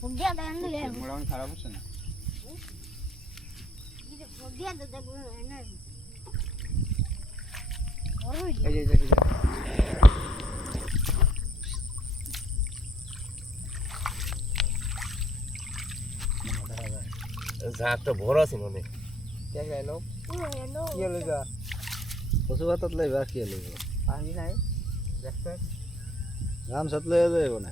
ফুগিয়া দেন দিলে মোটামুটি খারাপ হচ্ছে না ফুগিয়া দে দেখো না এই যে ঝাঁকটা বড় আছে মনে কে গেল নো কি হলো যা পশু পাতত লইবা কি লইব পানি নাই দেখতে গাম সাত লইয়া যাইব না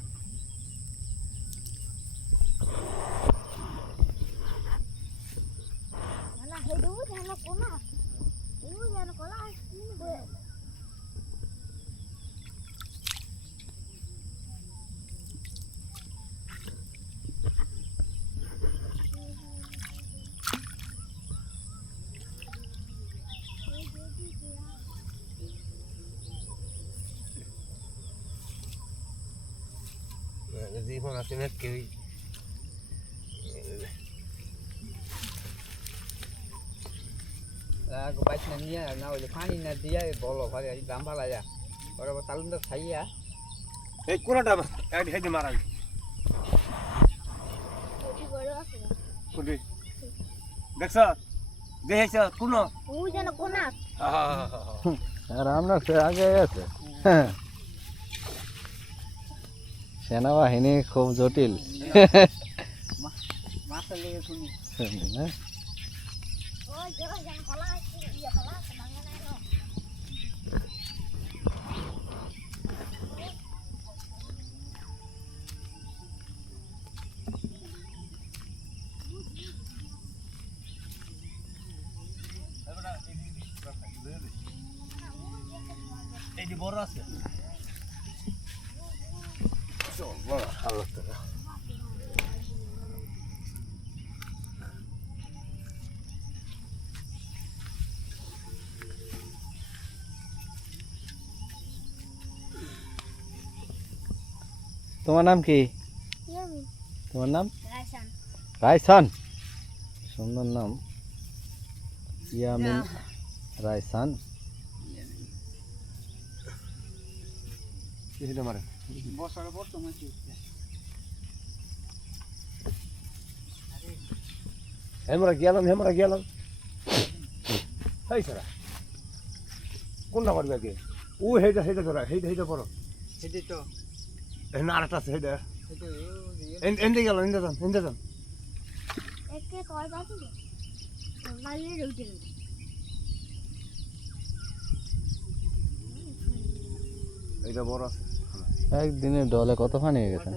না হেডু জানা কোনা হেডু জানা কোলা জীবন আছে না কেউ গো পাইছ না নিয়ে না হইলে পানি না দিয়া বলো ভাই দাম ভালো যা ওরা তালুনটা খাইয়া এই কোনটা এক হেডে মারা হেডু বড় আছে কোটি দেখছ দেখছ কোন ও জানা কোনা আর আমরা আগে আছে সেনাবাহিনী খুব জটিল মাথা লেগে শুনি না ও জানা কোলা ইয়া কোলা ভাঙা নাই নো এই যে বড় আছে চল বড় আল্লাহ তাআলা তোমার নাম কি ইয়ামি তোমার নাম রাইসান রায়সান সুন্দর নাম ইয়ামিন রায়সান হেডে মারে বসার পর তোমার কি হেমরা গেলাম এই সারা কোনটা মারবে আগে ও হেডে ধরা হেডে পড়ো হেডে তো না আরেকটা আছে হেডে হেডে এন্ডে গেল এন্ডে যান একে কয় বাকি মালির রুটি এইটা বড় আছে একদিনে ডলে কত পানি হয়ে গেছে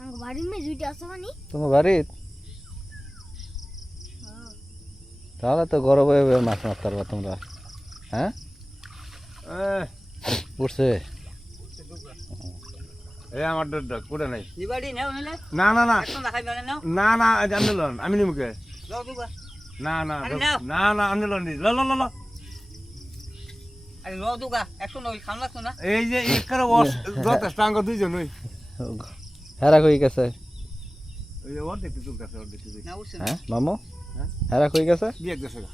আঙ্গ বাড়ির মে দুইটা আছে মানে তোমার বাড়িত তাহলে তো গরম হয়ে মাছ মারতে পারবা তোমরা হ্যাঁ উঠছে এই আমার ডর কোড়ে নাই নিবাড়ি নাও নালে না না না এখন দেখাই মানে নাও না না আন্দোলন আমি নিমুকে যাও দুগা না না আরে নাও। না আন্দোলন ল আরে যাও দুগা এখন ওই খান লাগতো না এই যে একারে যথেষ্ট আঙ্গ দুইজন ওই হেরা কই গেছে ওই যে অর্ধেক তুল কাছে অর্ধেক তুই না উঠছে না হ্যাঁ মামু হ্যাঁ? হেরা কই গেছে বিয়ে গেছে গা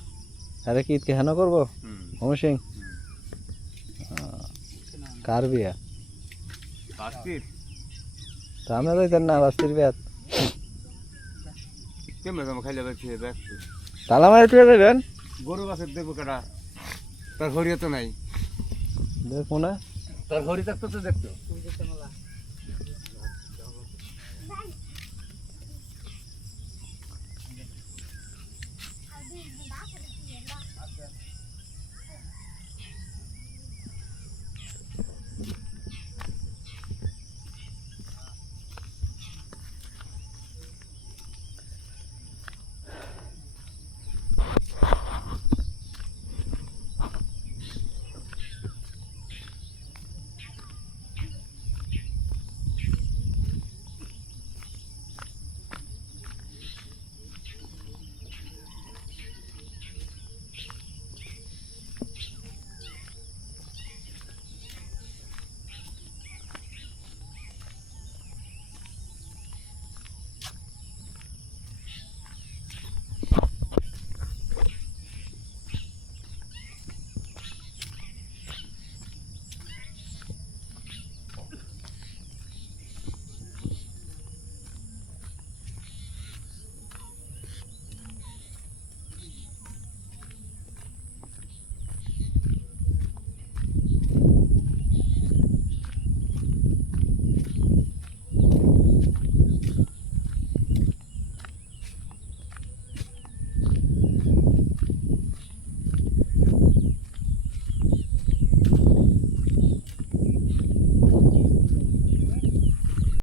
হেরা কি ঈদকে হেন করবো মমু সিং কার বিয়া বাস্তির তা আমরা যাইতেন না বাস্তির বিয়াত কেমন কেমন খাইলে খেয়ে দেখ তালা মারি টুয়ে যাবেন গরু গাছের দেবো কাটা তার হরিয়া তো নাই দেখো না তার হরি থাকতো তো দেখতো তুমি যেতে